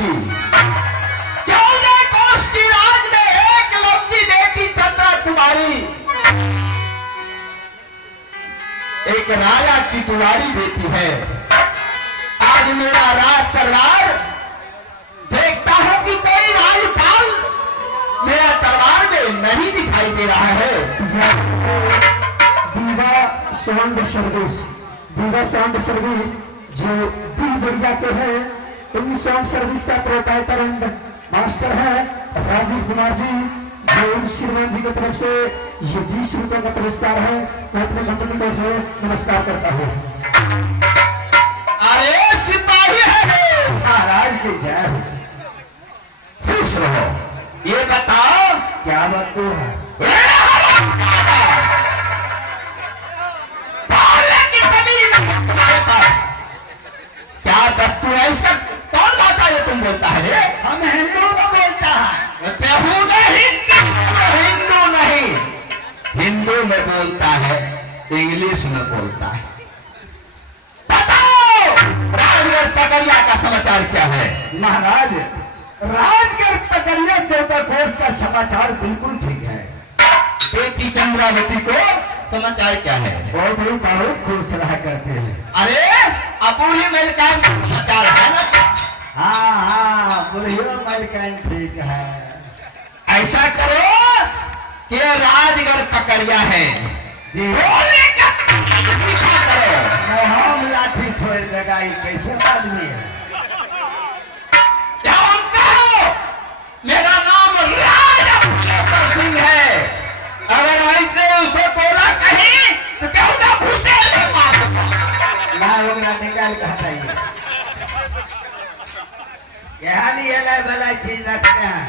की 14 कोस की राज में एक लंबी बेटी चंद्रा कुमारी एक राजा की दुलारी बेटी है। आज मेरा राज तलवार देखता हूं कि कोई राजपाल मेरा तलवार में नहीं दिखाई दे रहा है। दीवा साउंड सर्विस जो दिल बढ़िया के हैं, इन साउंड सर्विस का प्रोप्राइटर एंड मास्टर है राजीव कुमार जी, जो श्रीमान जी की तरफ से ये 20 रुपए का पुरस्कार है। मैं अपने कंपनी को से नमस्कार करता हूँ। अरे सिपाही है महाराज की जय हो। खुश रहो। ये बताओ क्या बात तो है? बोलने की तमीज नहीं तुम्हारे पास। क्या दस्तूर है इसका? कौन भाषा ये तुम बोलता है? हम हिंदू में बोलता है। प्रभु नहीं, हिंदू नहीं, हिंदू में बोलता है, इंग्लिश में बोलता है। बताओ राजगढ़ पकड़िया का समाचार क्या है? महाराज राजगढ़ पकड़िया 14 कोस का समाचार बिल्कुल ठीक है। बेटी चंद्रावती को समाचार क्या है? बहुत बड़ी बहुत खुश रहा करते हैं। अरे अपूरी मेल का समाचार है ना? हाँ बुढ़ियो मलकन ठीक है। ऐसा करो कि राजगढ़ पकड़िया है, जी बोलने का सीखा करो। हम लाठी छोड़ देगा, ये कैसे आदमी है? जानते हो मेरा नाम राजा सिंह है। अगर ऐसे उसे बोला कहीं तो क्यों ना घुसे ना लोग ना निकाल कहता है। यहाँ लिए लाई भला चीज रखते हैं।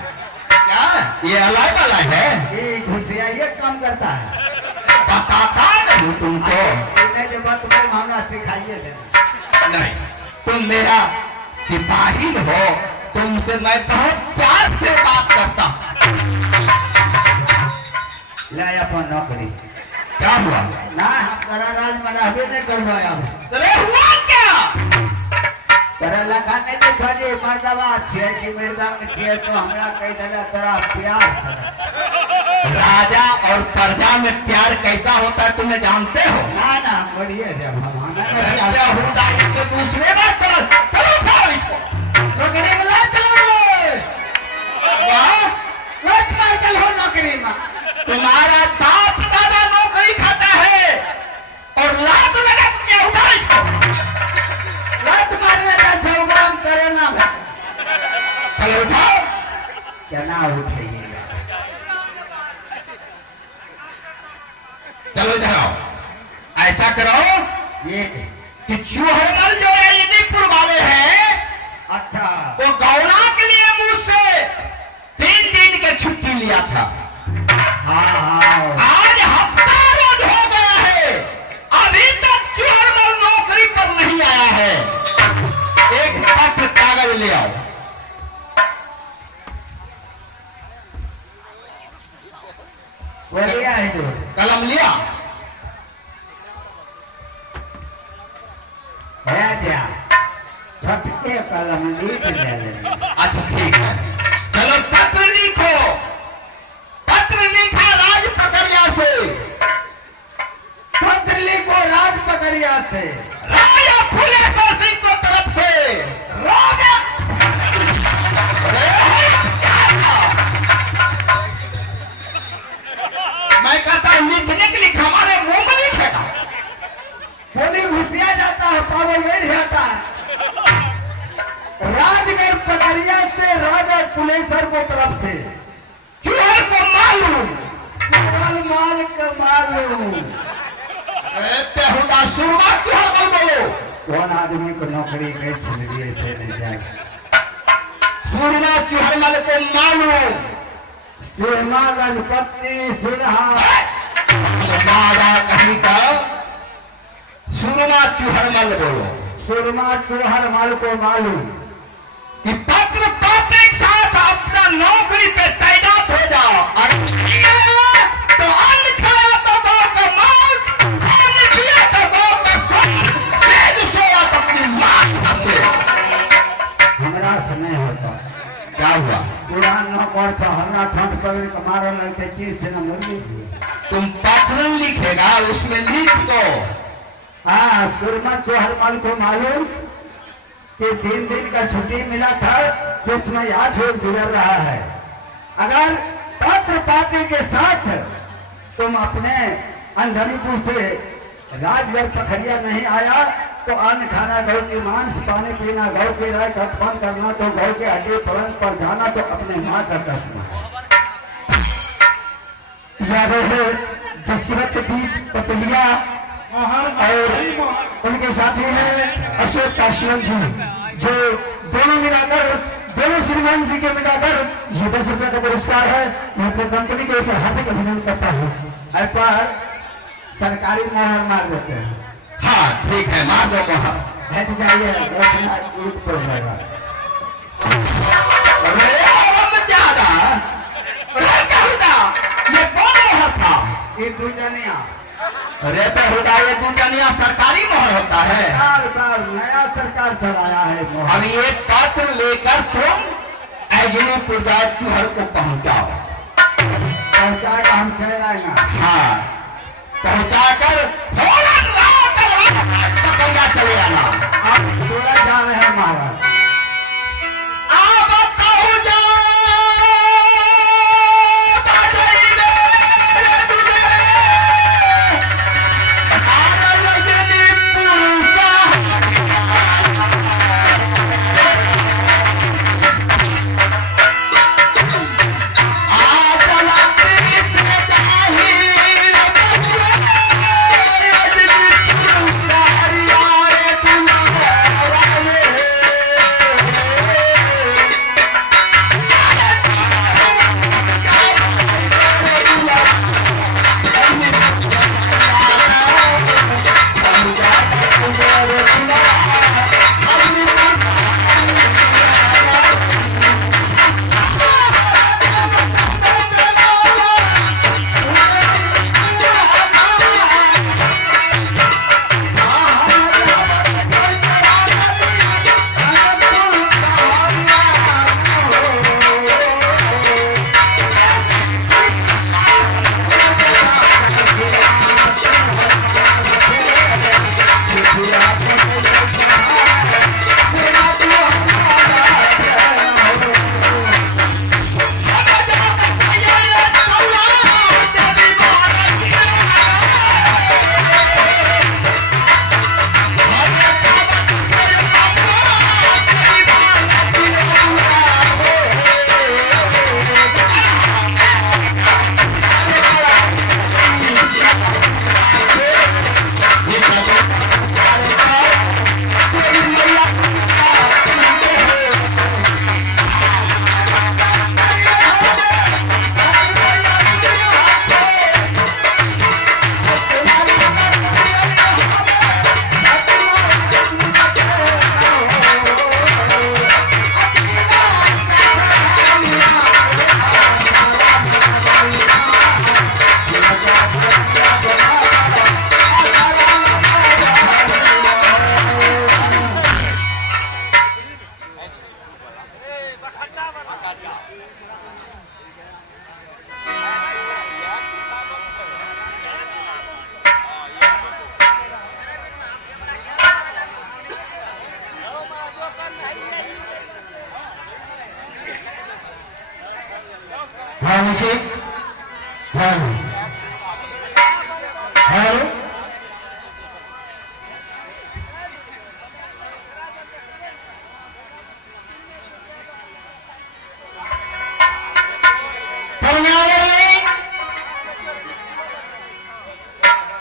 क्या ये अलाय वाला है? ये घुसिया ये काम करता है। बताता नहीं तुमको। इन्हें जब तुम्हें मामला सिखाइए थे। नहीं, तुम मेरा सिपाही हो, तुमसे मैं बहुत प्यार से बात करता हूँ। ले अपन नौकरी। क्या हुआ? ना हम करा राज मनावे नहीं करवाया हूँ। अरे हुआ क्या? तेरा लगा नहीं तो खाली मर्दवा अच्छे कि मर्दा में किए तो हमरा कही दिला तेरा प्यार है। राजा और प्रजा में प्यार कैसा होता है तुम्हें जानते हो? ना ना बढ़िया है हम ऐसा होता है कि दूसरे का चलो चलो उठाओ इसको। नौकरी में ला चलो। वाह, लट मार चलो नौकरी में। तुम्हारा बाप दादा नौकरी खाता है और लात लगा के उठाओ इसको। लट मारने का प्रोग्राम करे ना। चलो उठाओ। क्या ना उठाइए। चलो जाओ। ऐसा करो ये कि चूहरमल जो है यदीपुर वाले हैं, अच्छा वो गौरा के लिए मुझसे 3 दिन की छुट्टी लिया था। हाँ आज हफ्ता रोज हो गया है, अभी तक चूहरमल नौकरी पर नहीं आया है। एक पत्र कागज ले आओ। वो लिया है जो कलम लिया? है क्या? सबके कलम लीट ले लेंगे। अच्छा ठीक है, चलो पत्र लिखो। पत्र लिखा राज पकड़िया से। पत्र लिखो राज पकड़िया से। राजा फुलेश्वर सिंह को तरफ से। राजा मैं कहता हूं लिखने के लिए हमारे मुंह में लिखेगा। बोली घुसिया जाता है, पावर मिल जाता है। राजगढ़ पकड़िया से राजा कुलेश्वर को तरफ से चूहर को मालूम। चुगल माल का मालूम। बेहुदा सुरमा चूहर को बोलो। कौन आदमी को नौकरी गई छिलरिए से नहीं जाए। सुरमा चूहरमल को मालूम। सुरमा गणपति सुरहा दादा कहीं का सुरमा चूहरमल बोलो। सुरमा चूहर माल को मालूम कि पत्र पाते के साथ अपना नौकरी पे तैनात हो जाओ। अगर तो अन्न खाया तो गौ का मौत, अन्न किया तो गौ का स्वर्ग, सेज सोया तो अपनी मां से। हमरा से नहीं होता। क्या हुआ? पुरान नौकर था, हमरा ठंड पकड़ के मारल लगते चीज से न मुर्गी। तुम पत्र लिखेगा उसमें लिख दो। हाँ, सुरमा चौहरमल को मालूम कि 3 दिन का छुट्टी मिला था जिसमें आज गुजर रहा है। अगर पत्र पाते के साथ तुम अपने अंधनीपुर से राजगढ़ पखड़िया नहीं आया तो अन्न खाना गौ की मांस, पानी पीना गौ के राय, कटपन करना तो गौ के हड्डी पलंग पर जाना तो अपने माँ का कसम है। यादव है दशरथ दीप पतलिया और उनके साथी हैं अशोक काशीवन जी, जो दोनों मिलाकर, दोनों श्रीमान जी के मिलाकर ये 10 रुपए का पुरस्कार है। मैं अपनी कंपनी को इसे हार्दिक अभिनंदन करता हूँ। इस पर सरकारी मोहर मार देते हैं। हाँ ठीक है, मार दो मोहर। हट जाइए, इतना उड़द पड़ जाएगा। अरे अब ज्यादा क्या होता? ये कौन मोहर था? ये दूजनिया अरे तो होता है दूजनिया सरकारी मोहर होता है। बार नया सरकार चलाया है मोहर। अब ये पत्र लेकर तुम अजनीपुर चूहर को पहुंचाओ। पहुंचाएगा, हम चले आएगा। हाँ, पहुंचाकर फौरन पकड़ना चले आना। आप पूरा जा रहे हैं महाराज।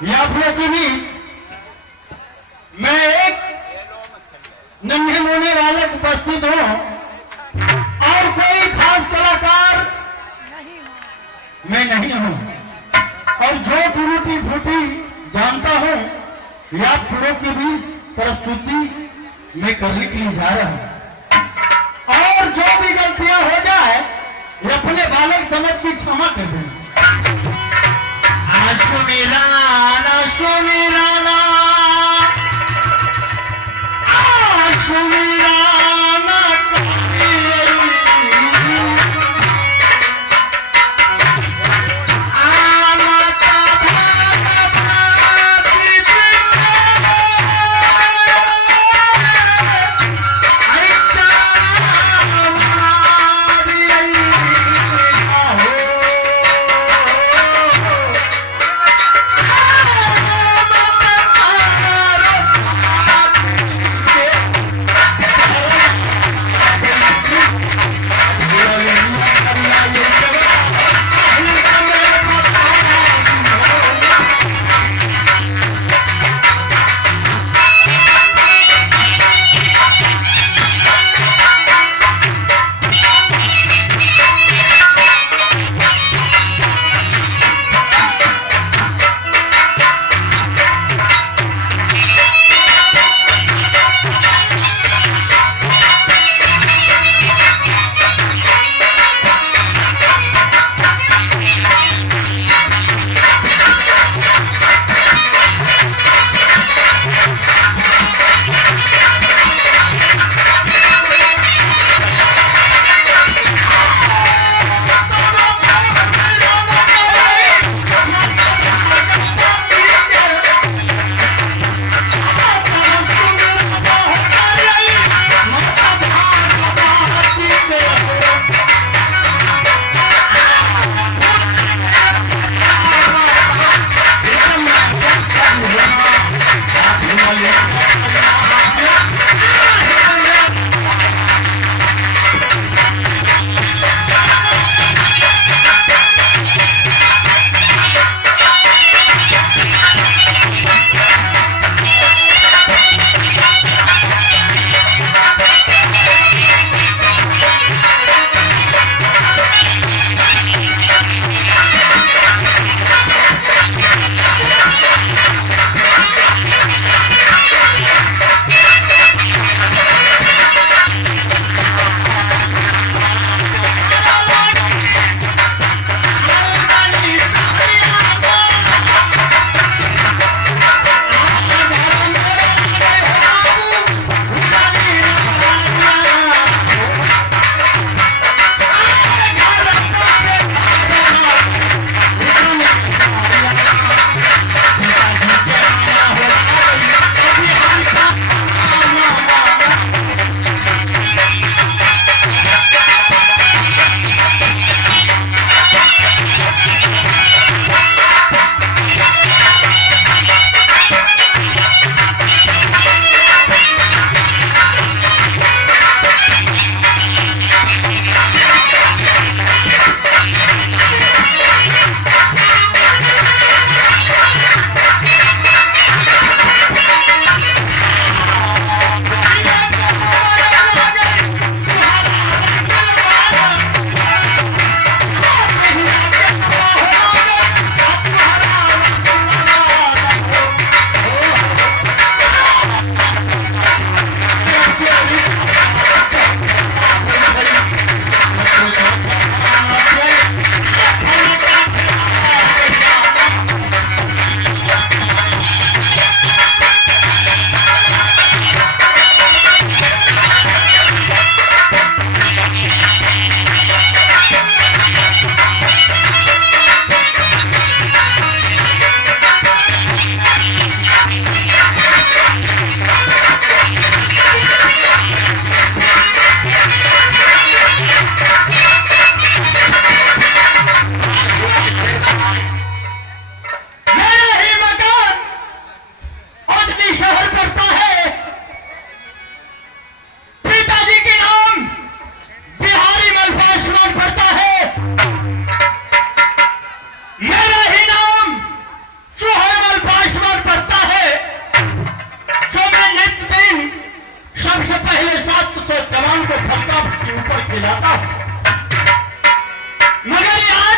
याफिया की भी मैं एक नन्हे मुन्ने बालक उपस्थित हूँ और कोई खास कलाकार मैं नहीं हूँ, और जो टूटी फूटी जानता हूँ या फूलों के बीच प्रस्तुति मैं करने के लिए जा रहा हूँ, और जो भी गलतियां हो जाए ये अपने बालक समझ की क्षमा कर दें। सुमिराना सुमिराना सुमिराना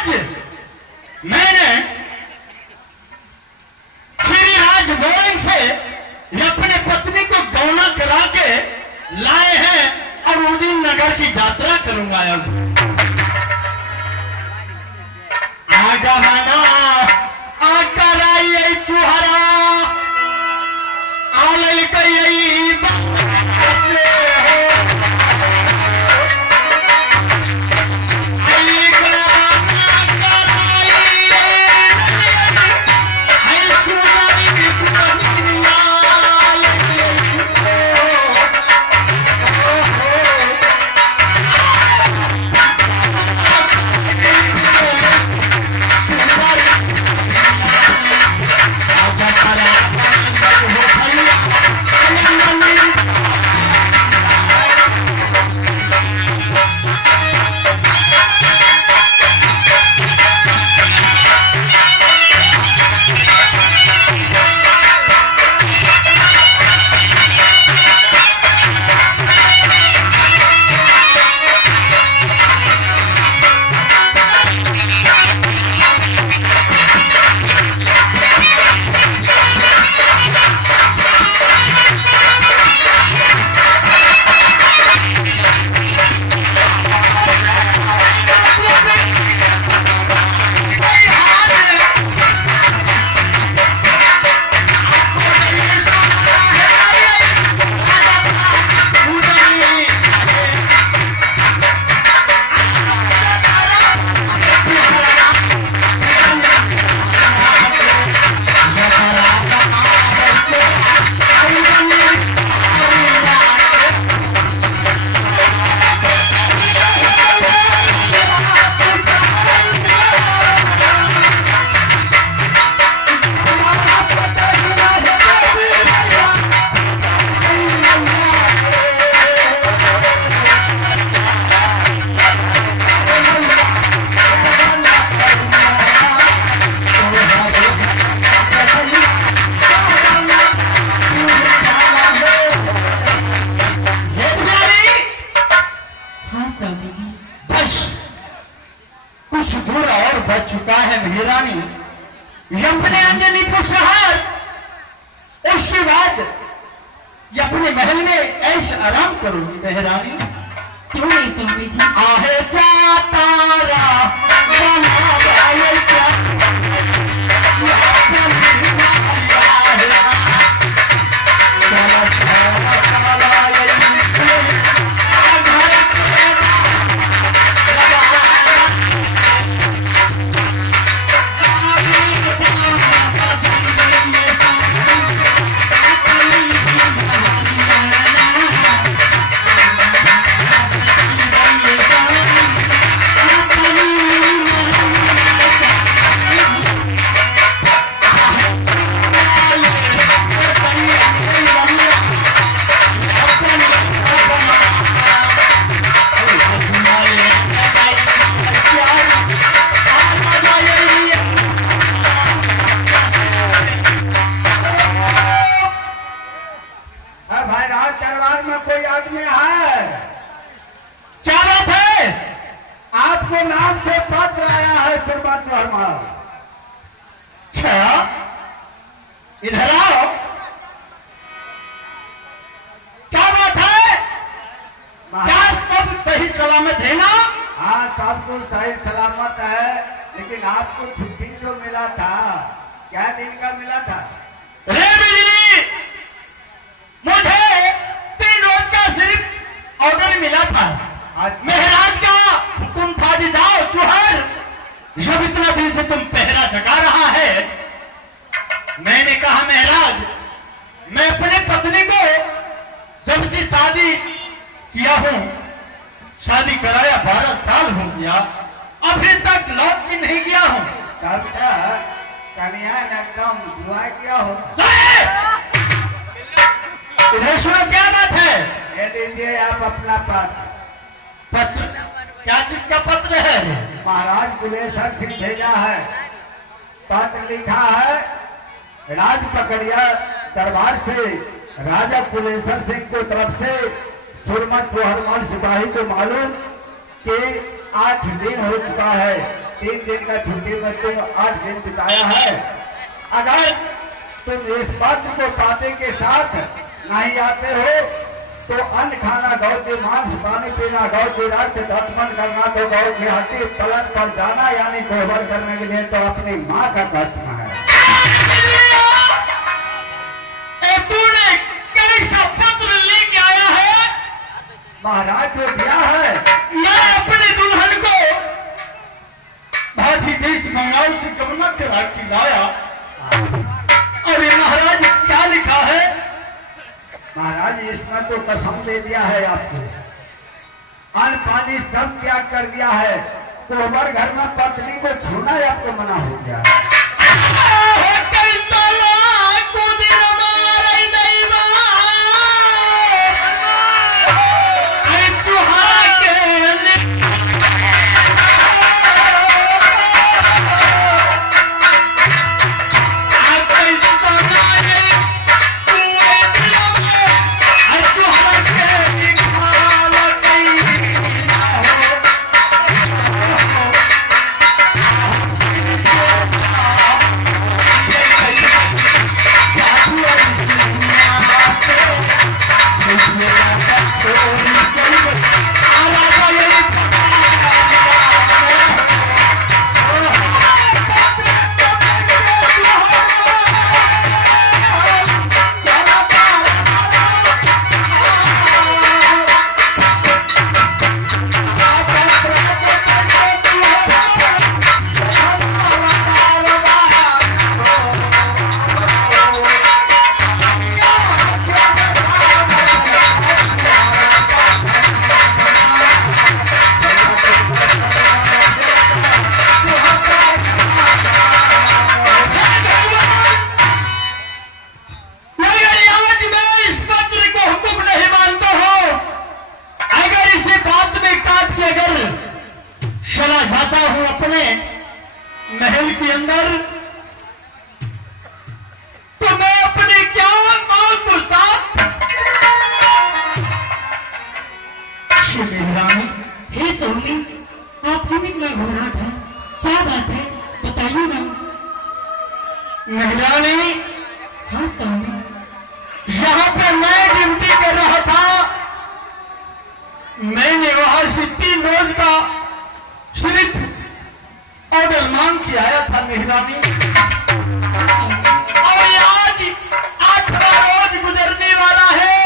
आज मैंने श्री राज गोविंद से अपने पत्नी को गौना करा के लाए हैं और उदी नगर की यात्रा करूंगा। अब आजा माना आकर आई चुहरा आलई कई बसे हो अपने अंजनीपुर शहर, उसके बाद ये अपने महल में ऐश आराम करोगी मेहरानी। क्यों नहीं स्वामी जी? आहे जाता नाम से पत्र आया है श्रीमत वर्मा। क्या? इधर आओ, क्या बात है? क्या सब सही सलामत है ना? हाँ, सब कुछ सही सलामत है, लेकिन आपको छुट्टी जो मिला था, क्या दिन का मिला था? रे बिजली, मुझे 3 रोज का सिर्फ ऑर्डर मिला था। महाराज का हुक्म था कि जाओ चुहर, जब इतना दिन से तुम पहरा जगा रहा है। मैंने कहा महाराज, मैं अपने पत्नी को जब से शादी किया हूं, शादी कराया 12 साल हो गया, अभी तक लौट के नहीं गया हूं। तब तक कन्या ने एकदम दुआ किया हो। इधर सुनो, क्या बात है? ले लीजिए आप अपना पत्र। पत्र? क्या चीज का पत्र है? महाराज कुलेश्वर सिंह भेजा है। पत्र लिखा है, राज पकड़िया दरबार से राजा कुलेश्वर सिंह को तरफ से सुरमत चौहरमल सिपाही को मालूम कि 8 दिन हो चुका है, 3 दिन का छुट्टी में तुम 8 दिन बिताया है। अगर तुम इस पत्र को पाते के साथ नहीं आते हो तो अन्न खाना गौ के मांस, पानी पीना गौ के रक्त, दत्तमन करना तो गौ के हड्डी, पलंग पर जाना यानी गोबर करने के लिए तो अपनी माँ का कष्ट है। तूने कैसा पत्र लेके आया है? महाराज जो दिया है, मैं अपने दुल्हन को भाजी देश बंगाल से गमना करा के लाया। अरे महाराज क्या लिखा है? महाराज इसमें तो कसम दे दिया है आपको, अन्न पानी सब त्याग कर दिया है, कोहबर घर में पत्नी को छूना आपको मना हो गया। महल के अंदर तो मैं अपने क्या मां को साथ रानी। हे सोनी, आप क्यों इतना घबराहट है? क्या बात है बताइए ना। महारानी, हाँ सोनी, यहाँ पे मैं ड्यूटी कर रहा था, मैंने वहां से 3 रोज का सिर्फ ऑर्डर मांग के आया था महारानी, और आज 8वां रोज गुजरने वाला है,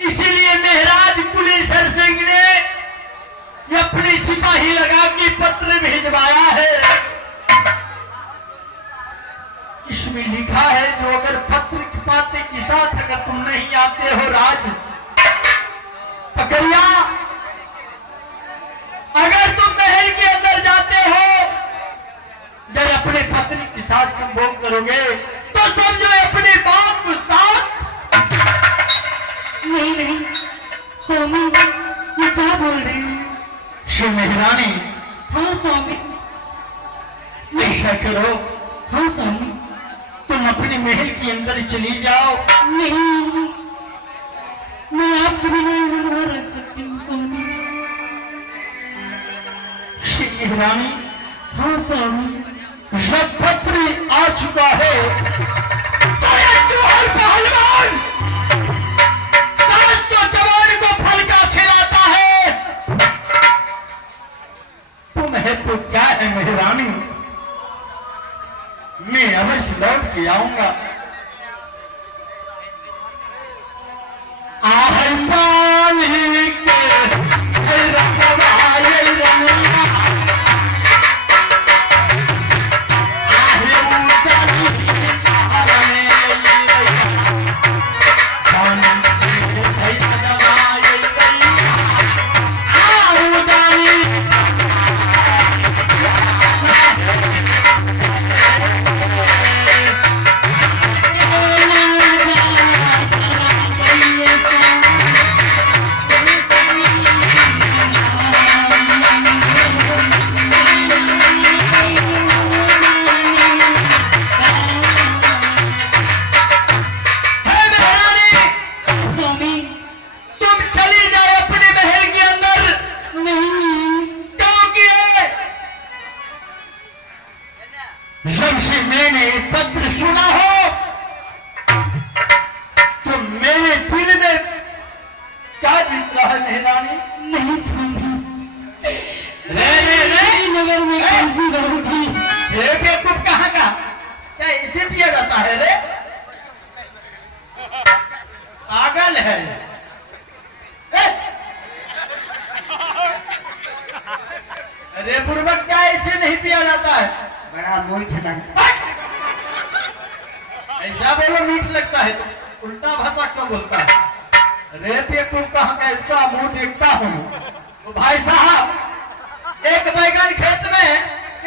इसीलिए महाराज पुलिस सिंह ने अपनी सिपाही लगा के पत्र भिजवाया है। इसमें लिखा है जो अगर पत्र की पाते के साथ अगर तुम नहीं आते हो राज पकड़िया, अगर तुम महल के अंदर जाते हो जब अपने पत्नी के साथ संभोग करोगे तो समझो अपने बाप को साथ। नहीं नहीं स्वामी, ये क्या बोल रहे हैं? श्री महारानी, हाँ स्वामी, ऐसा करो, हाँ स्वामी। तुम अपने महल के अंदर चली जाओ। नहीं, मैं आपके बिना यहाँ न रह सकती हूँ स्वामी। श्री महारानी, हाँ स्वामी, जब पत्र आ चुका है तो ये जोहर पहलवान सास को जवान को फलका खिलाता है, तुम्हें तो क्या है महारानी, मैं अवश्य लौट के आऊंगा। आहर पानी के रखवाले रंगला, आहे उतरी सहारे पानी के जमाए गैया, आ उतरी मैंने पत्र सुना हो तो मेरे दिल में क्या बीत रहा है मेहरानी? नहीं स्वामी, रे नगर में कैसी रहूंगी? बेवकूफ कहाँ का? क्या इसे पिया जाता है रे? पागल है अरे बुर्बक, क्या इसे नहीं पिया जाता है? बड़ा मीठ लगता है। ऐसा बोलो मीठ लगता है तो उल्टा भाषा क्यों बोलता है? रे बेवकूफ कहाँ का? इसका मुंह देखता हूँ तो भाई साहब एक बैगन खेत में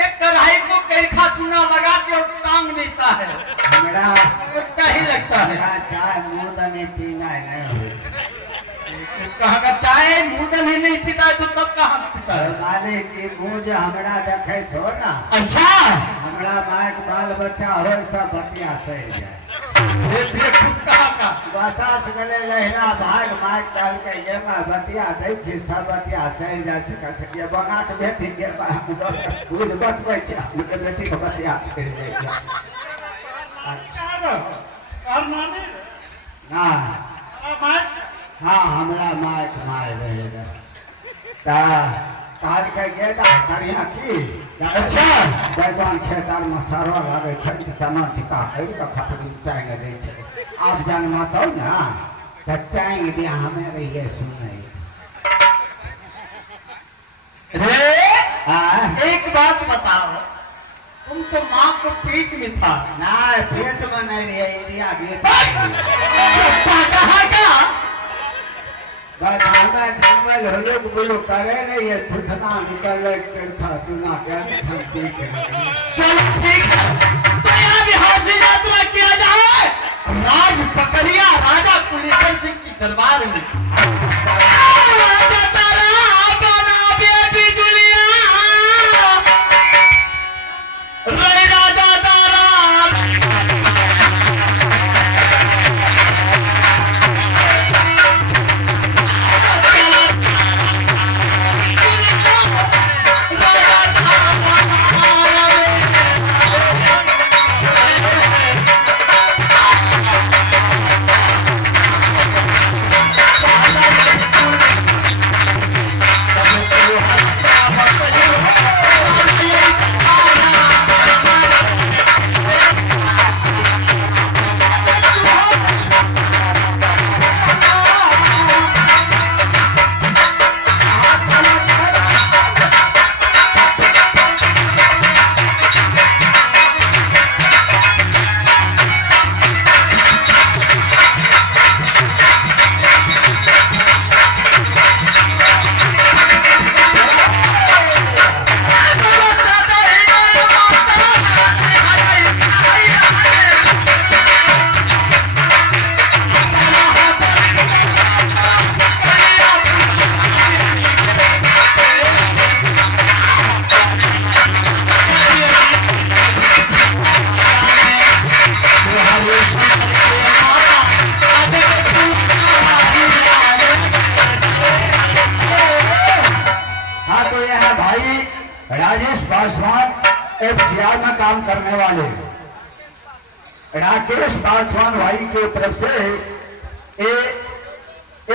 एक कढ़ाई को कैरखा चूना लगा के और टांग देता है। हमरा उसका ही लगता है। हमरा चाय मुंह दने पीना नहीं हो। कहाँ का चाय मुंह ही नहीं पीता है तो तब कहाँ पीता है? मालिक की मुंह जो हमरा देखे थो ना, अच्छा, हमरा माइक बाल बच्चा हो सब बतिया सही जाए। ये बेवकूफ कहाँ का? बसात गले लहरा भाग माइक डाल के ये मैं बतिया दे छी, सब बतिया सही जाए छी। कठ ये बना के बेटी के खुद बतबै छी, उनके बेटी को बतिया कर दे छी। और माने ना हाँ, हमरा माइक मार रहेगा ता काल के गेदा करिया की। अच्छा, बैगन खेतार में सरवा लगे छै, तना टिका कर के खपड़ी टांग दे छै। आप जन्मा तो ना त टांग दिया हमें रहिए सुने। रे एक बात बताओ, तुम तो माँ को पेट में था ना, पेट में नहीं रहिए, इंडिया गेट कहाँ का? हमें जंगल हलुक बुलुक करे नहीं, ये थुथना निकल करता सुना के हम देख रहे। चलो ठीक है, तो यहाँ भी हासिल यात्रा किया जाए राज पकड़िया राजा कुलेश्वर सिंह की दरबार में। राजा तारा बना बेबी दुनिया, रे राजा तारा राजेश पासवान एफसीआर में काम करने वाले राकेश पासवान भाई की तरफ से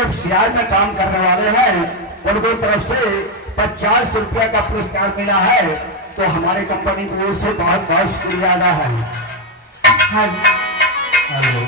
एफसीआर में काम करने वाले हैं, उनको तरफ से 50 रुपया का पुरस्कार मिला है। तो हमारी कंपनी की ओर से बहुत बहुत शुक्रिया अदा है। हेलो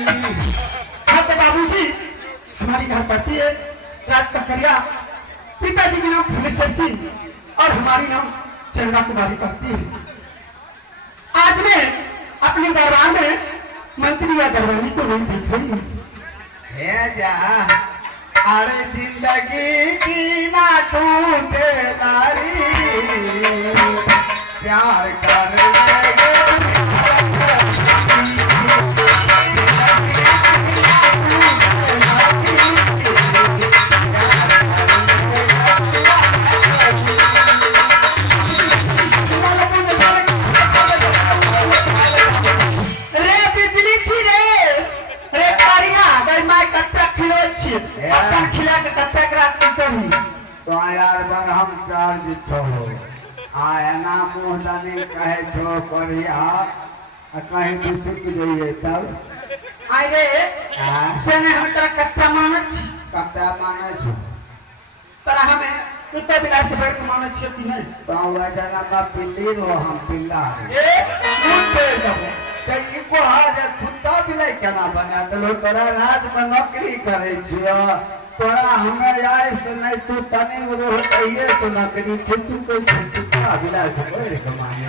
हाँ तो बाबूजी हमारी घर पड़ती है रात ककरिया, पिताजी के नाम फुलेश्वर सिंह और हमारी नाम चंद्रा कुमारी पड़ती है। आज मैं अपने दरबार में मंत्री या दरबारी को नहीं देख रही। है जा अरे जिंदगी की ना टूटे नारी, प्यार कर लेगे तो यार बार हम चार्ज छोड़ो आया ना मुहदानी कहे छो करिया कहीं बिसुक जाइए तब आइए सेने हम तेरा कत्ता मानत छी, कत्ता माने छो तरा हमें कुत्ते बिला से बड़ मानत छी कि नहीं। तो वह जना का पिल्ली रो हम पिल्ला ए मुंह पे जाओ तो इको हाज कुत्ता बिलाई केना बना तो तोरा रात में नौकरी करे छियो, तोरा हमें यार से नहीं तू तनी रो कहिए तो नौकरी थी तू कोई कुत्ता बिलाई से कोई कमाने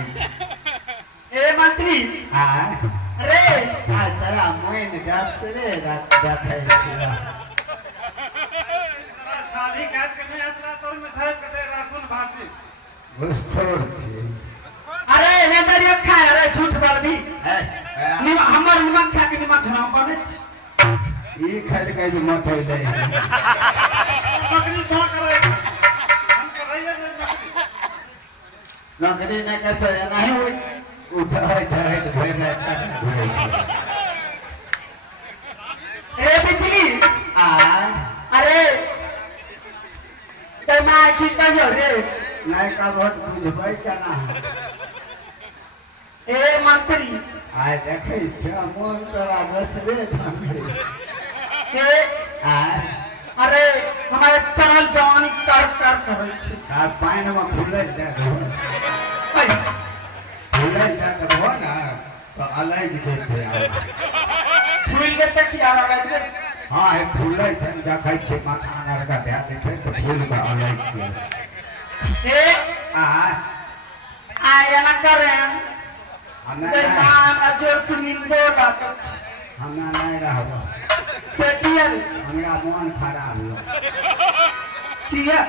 ए मंत्री हां रे आ तेरा मोइन गात रे रात जात है शादी काट के नहीं असला तोर में थाय कते राखुन भासी घुसखोर थी। अरे ने दरिया खा अरे झूठ बोल भी निम हमर निमक खा के निमक खराब बने छी। ई खल के जो मोटे दे बकरी खा करे हम कराइए नौकरी न कर तो नहीं हुई उठा है जाए तो भय में ए बिजली आ अरे तो मैं की कहियो रे नहीं का बहुत बुझबै केना ए मंत्री आय देखे छ मोन तोरा दसरे ढंग ए आ अरे हमारे चढ़ल जवानी कर कर करे छी। आ पानी में फूले दे दो अरे फूले दे दो ना तो अलग देते आ फूल के तक क्या लगा हां है फूले छन देखै छ मकान आर का दे छै तो फूल का अलग के ए आ आया ना करे हमें ते नहीं नाम अजो सुनिंदो लागत हमें नहीं रहबो पेटियल हमरा मन खराब हो किया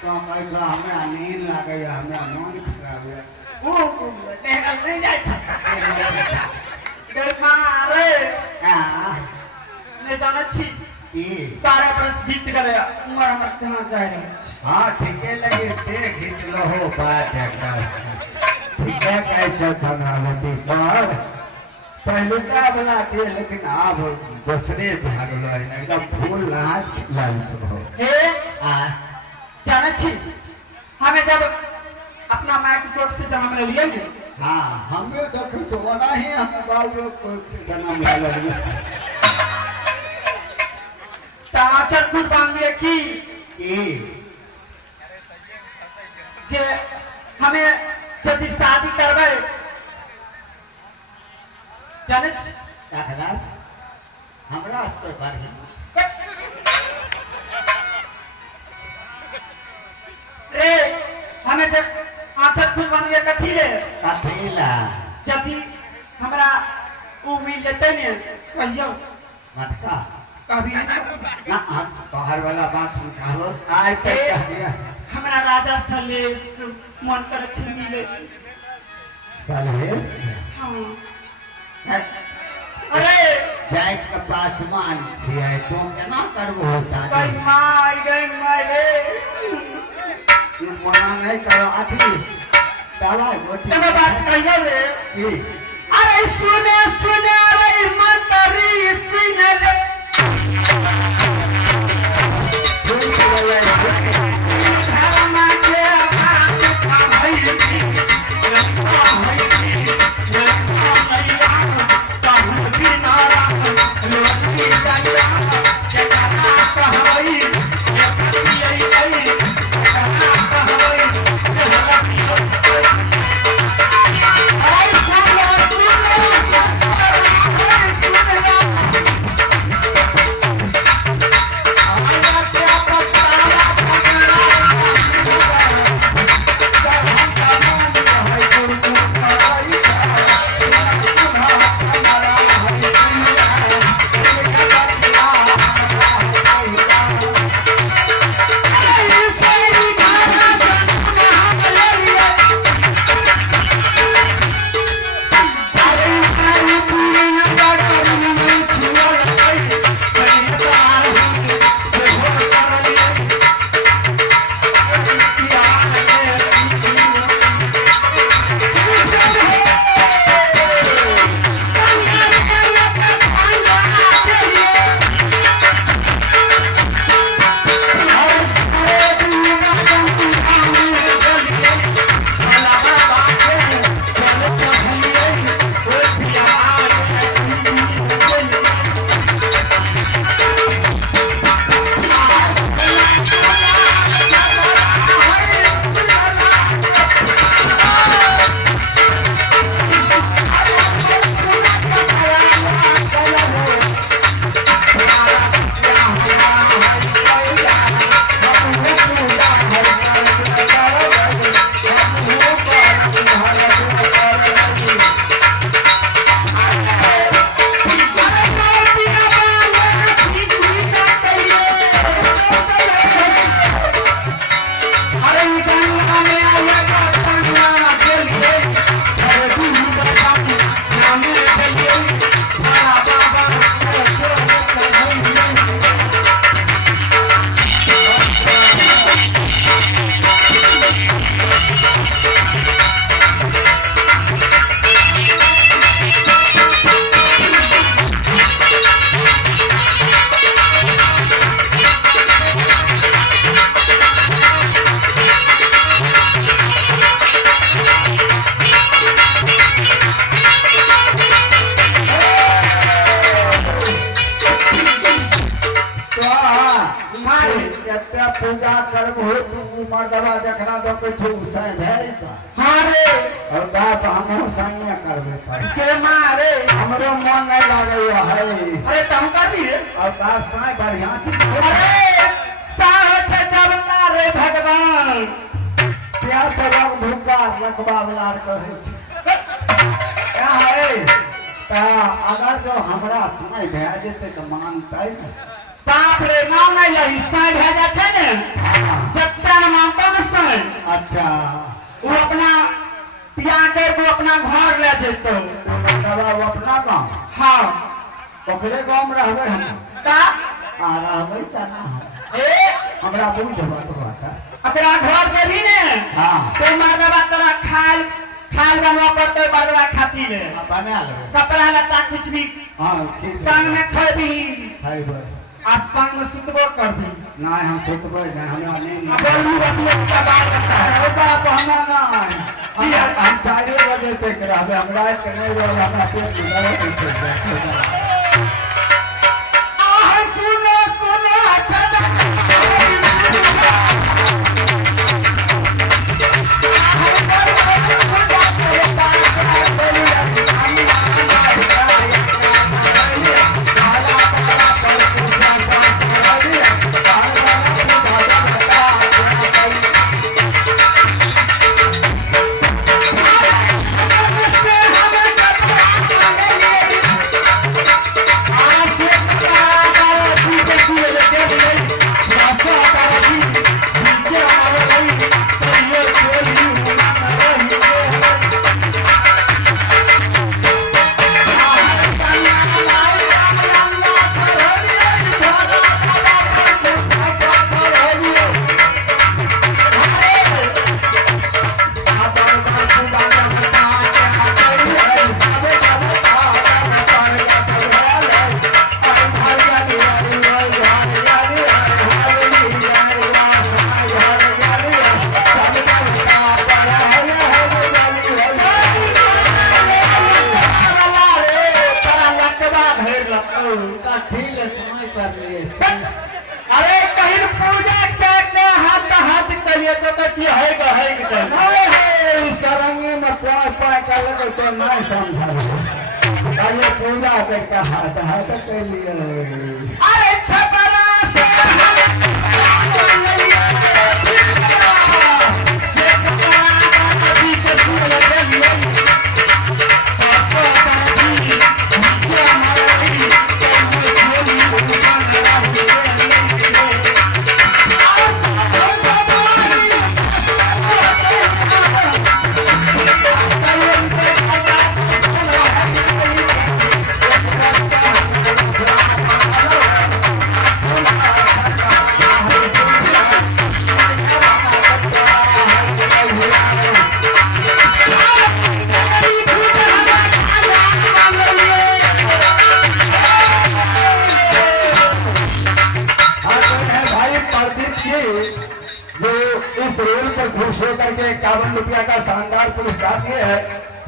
तो कहै हमरा नींद लागे हमरा मन खराब हो ओ ले नहीं जाय छ देखा रे आ ने जाना छी ई 12 बरस बीत गए उम्र हमर कहां जाय रहे हाँ ठीके लगे ते खींच लो हो बात है ठीक है कैसे धनावती पर पहले का वाला थे लेकिन अब दूसरे भाग लो है एकदम फूल नाच लाल हो ए आ जाना छी हमें जब अपना माइक कोट से जब हमने लिए ने हाँ हमें देखो तो वना ही हम बाबू को जन्म ले लिया टमाटर खुद मांगे की जे हमें यदि शादी करवे जाने कहरास हमरा से बढ़िया रे हमें जब आचर खुद मांगे कथी ले कथीला यदि हमरा उ मिल जते ने कहियो मटका कभी ना तोहर वाला बात हम कहो आय पे कह दिया हमरा राजा सलेश मन कर छ मिले सलेश हां अरे जाय के पासमान छियै तो केना करबो शादी गई माय रे तू मना नहीं करो अथी दवा गोटी तब बात कहियो रे की अरे सुने सुने रे मंतरी सुने रे आई करबो तू मर्दवा देखना दो पे छू साई भेल हाँ रे और बाप हम साइया करबे पर के मारे हमरो मन नहीं लागैया है अरे तुम कर दी रे और बाप साई बढ़िया अरे साहो छे डबला रे भगवान क्या सब भूखा रखबा वाला कहे छी क्या है अगर जो हमरा समय भए जेते तो मानतै न बाप रे नाम नहीं लही साई भेजा छे ने जत्ता न मानता न साई अच्छा वो अपना पिया के वो अपना घर ले जेतो दवा वो अपना गाँव हाँ ओकरे गाँव में रहबे हम का आ रहबे त ना ए हमरा बुझ बात बात अपना घर के भी ने हाँ तो मर्दवा तोरा खाल खाल बनवा पड़ते मर्दवा खाती ले बना ले कपड़ा लता कुछ भी हाँ ठीक संग में खैबी फाइबर आप संग में सुतबो कर दी ना हम सुतबै ना हमरा नहीं अब बोलू बतिया का बाल बच्चा है ओ बाप हमरा नहीं हम 4 बजे तक रहबे हमरा के नहीं रोल हमरा पेट में दर्द होते आह सुनो सुनो अरे कहीं पूजा करने हाथ करिए तो कच्ची है उसका रंगे में पाए कर लगे तो नहीं समझा पहले पूजा करके हाथ के लिए अरे छपरा से जो इस रोल पर खुश होकर के 51 रुपया का शानदार पुरस्कार दिए है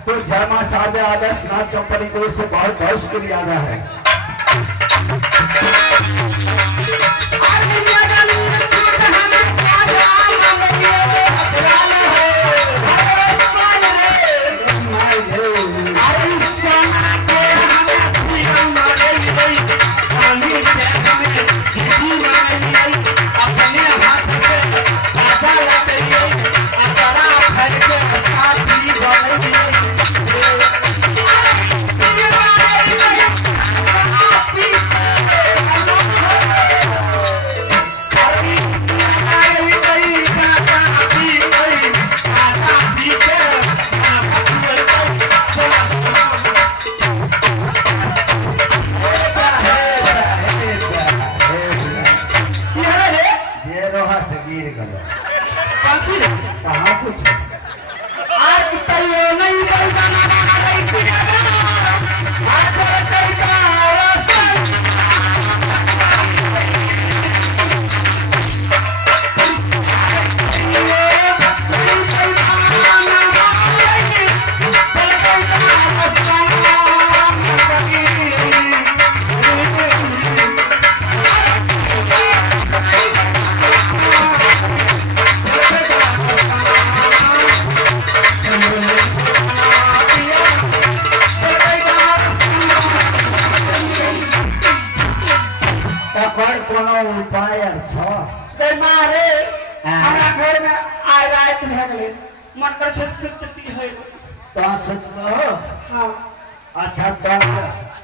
तो जय मां शारदे आदर्श नाथ कंपनी को इससे बहुत बहुत शुक्रिया अदा है। ओकर कोनो उपाय छ? ते मारे हाँ। हमरा घर में आय रात भे गेले मन कर छै सुतती है तो सुत हो? हां अच्छा तो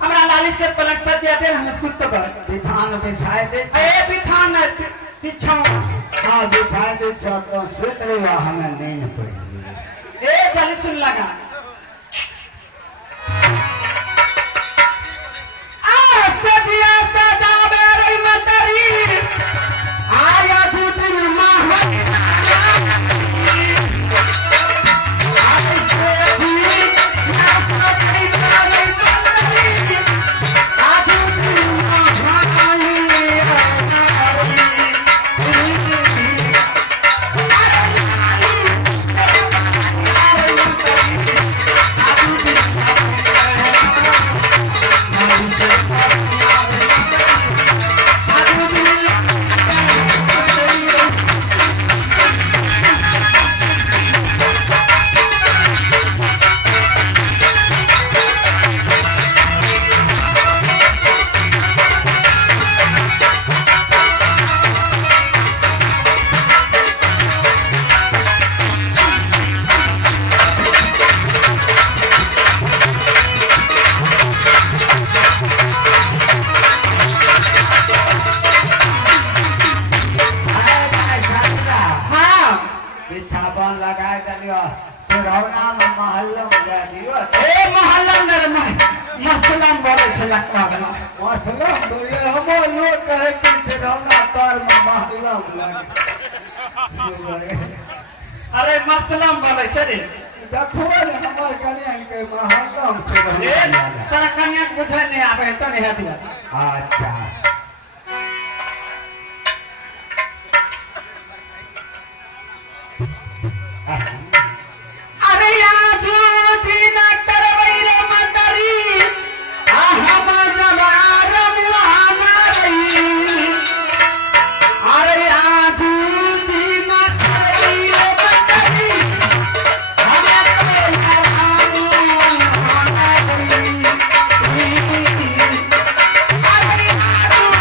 हमरा लाली से पलक से दे दे हम सुतब विधान बिछाए दे। ए बिठान पीछा हाँ बिछाए दे तो सुत रही हो, हमें नींद पड़ी। ए जल्दी सुन लगा आ सजिया सजावे रे मतरी आया झूठी माह बिछावन लगाए दियो रौना में महल्ला में दे दियो। ए मोहल्ला में मसलम बोले छै लखवा गला मसला तो ये हम लोग कहे कि रौना कर में महल्ला में लगे। अरे मसलम बोले छै रे देखो रे हमर कन्या के महल्ला में से ए तोरा कन्या के बुझे नहीं आवे त नहीं हथिया। अच्छा अरे आज दिन करबै रे मतरी आ हम जवार मुहामारी अरे आज दिन करबै रे मतरी हम जवार मुहामारी अरे आज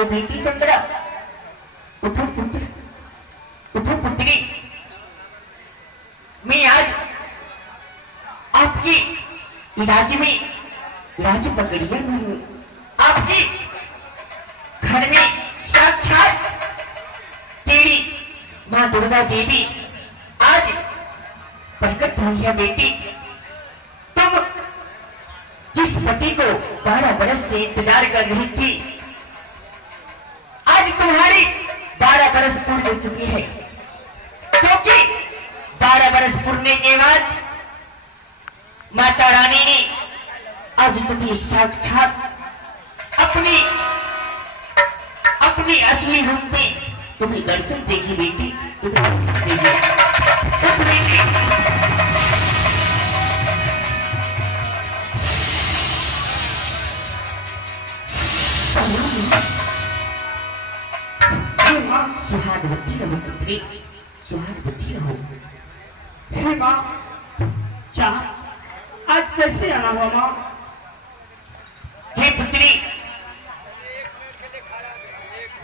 उठो बेटी चंद्रा, उठो पुत्र, उठो पुत्री। मैं आज आपकी राज्य में राज पकड़िया में हूँ। आपकी घर में साक्षात तेरी माँ दुर्गा देवी आज प्रकट हुई है बेटी। तुम जिस पति को 12 बरस से इंतजार कर रही थी, आज तुम्हारी 12 बरस पूर्ण हो चुकी है, क्योंकि 12 बरस पूरने के बाद माता रानी ने आज तुम्हें साक्षात अपनी असली रूप में तुम्हें दर्शन देगी बेटी, तुम्हें दर्शन देगी। उठ बेटी। सुहागवती रहो पुत्री, सुहागवती रहो। हे माँ, क्या आज कैसे आना हुआ माँ? हे पुत्री,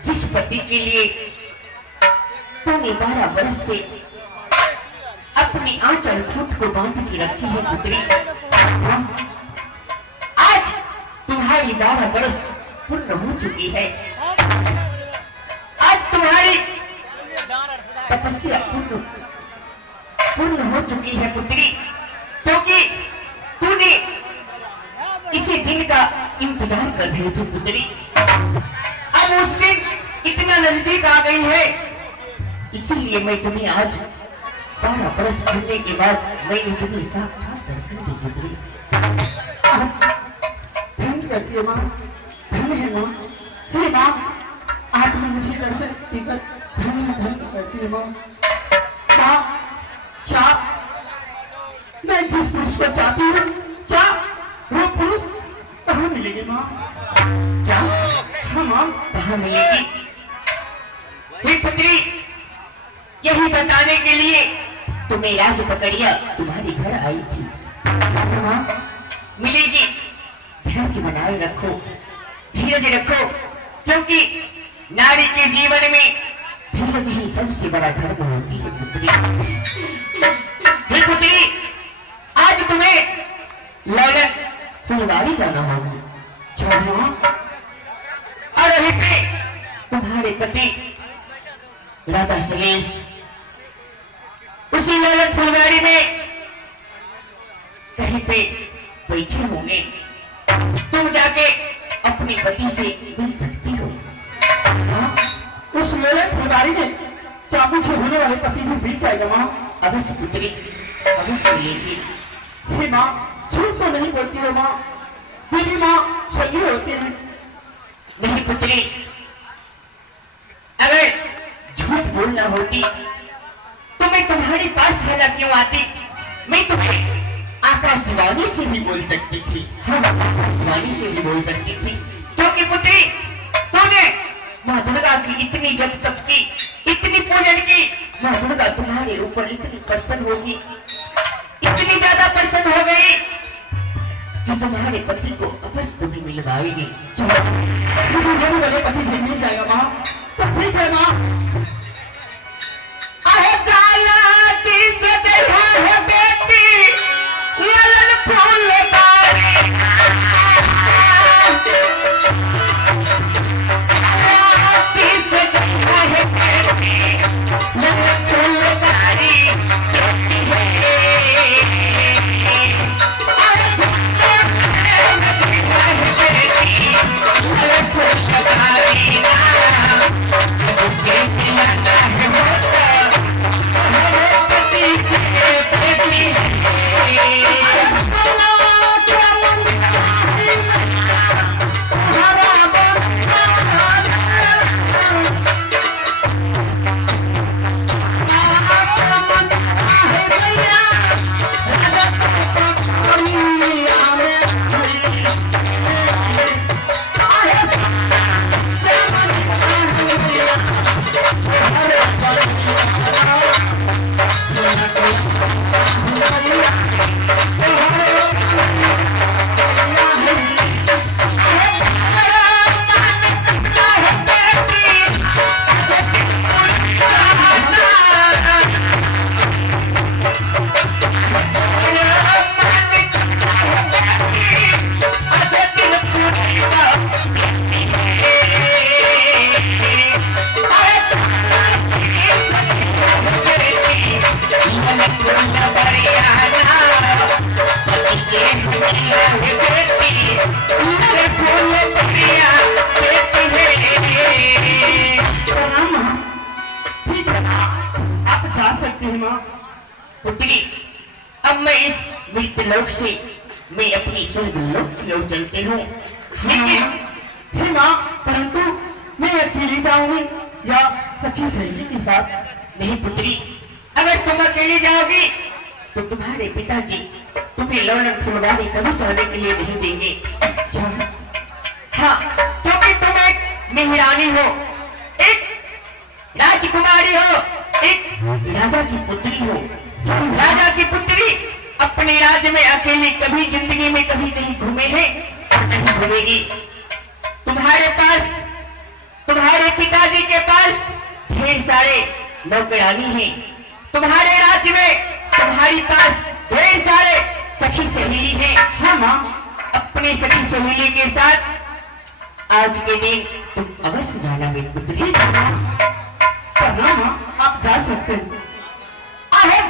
जिस पति के लिए तूने 12 बरस से अपनी आंचल खुद को बांध के रखी है पुत्री, आज तुम्हारी 12 बरस पूर्ण हो चुकी है। आज तुम्हारी तपस्या पूर्ण हो चुकी है पुत्री, क्योंकि तूने इसी दिन का इंतजार कर रही थी पुत्री। अब उस दिन इतना नजदीक आ गई है, इसीलिए मैं तुम्हें आज 12 बरस बीतने के बाद मैंने तुम्हें साक्षात दर्शन दी पुत्री। धन्य करती है माँ, धन्य है माँ। हे माँ, आपने मुझे दर्शन देकर धन्य करती है माँ। माँ, क्या मैं जिस पुरुष को चाहती हूँ, क्या वो पुरुष कहाँ मिलेगी माँ? क्या? हाँ माँ, कहाँ मिलेगी? हे पुत्री, यही बताने के लिए तुम्हें राज पकड़िया तुम्हारे घर आई थी। माँ, मिलेगी। धैर्य बनाए रखो, धीरज रखो, क्योंकि नारी के जीवन में धीरज ही सबसे बड़ा धर्म होती है पुत्री। हे पुत्री, आज तुम्हें लौलन फुलवारी जाना होगा। और वहीं पे तुम्हारे पति राजा सलेश उसी लौलन फुलवारी में कहीं पे बैठे होंगे। तुम जाके अपने पति से मिल सकती हो। उस मेरे फुलवारी में क्या मुझे होने वाले पति भी मिल जाएगा माँ? अवश्य पुत्री, अवश्य मिलेगी। हे माँ, झूठ तो नहीं बोलती हो माँ, मेरी माँ सही होती है। नहीं पुत्री, अगर झूठ बोलना होती तो मैं तुम्हारे पास भला क्यों आती? मैं तुम्हें आकाशवाणी से भी बोल सकती थी। हाँ, आकाशवाणी से भी बोल सकती थी, क्योंकि पुत्री तूने माँ दुर्गा की इतनी जप तप की, इतनी पूजन की, माँ दुर्गा तुम्हारे ऊपर इतनी प्रसन्न होगी, इतनी ज्यादा प्रसन्न हो गई कि तुम्हारे पति को अवश्य तुम्हें मिलवाएगी। मुझे होने वाले पति भी मिल जाएगा माँ, तो ठीक है माँ। Okay. पुत्री, अब मैं इस मृतलोक से मैं अपनी स्वर्गलोक की ओर चलती हूँ। लेकिन हे माँ, परंतु मैं अकेली जाऊंगी या सखी सहेली के साथ? नहीं पुत्री, अगर तुम अकेले जाओगी तो तुम्हारे पिताजी तुम्हें लौटन फुलवारी कभी जाने के लिए नहीं देंगे। क्या? हाँ, क्योंकि तुम एक मेहरानी हो, एक राजकुमारी हो, एक राजा की पुत्री हो। राजा की पुत्री अपने राज्य में अकेले कभी जिंदगी में कभी नहीं घूमे हैं और नहीं घूमेगी। तुम्हारे पास, तुम्हारे पिताजी के पास ढेर सारे नौकरानी हैं। तुम्हारे राज्य में तुम्हारी पास ढेर सारे सखी सहेली हैं। हाँ माँ, अपनी सखी सहेली के साथ आज के दिन तुम अवश्य जाना मेरी पुत्री। करना माँ, आप जा सकते हैं। आहे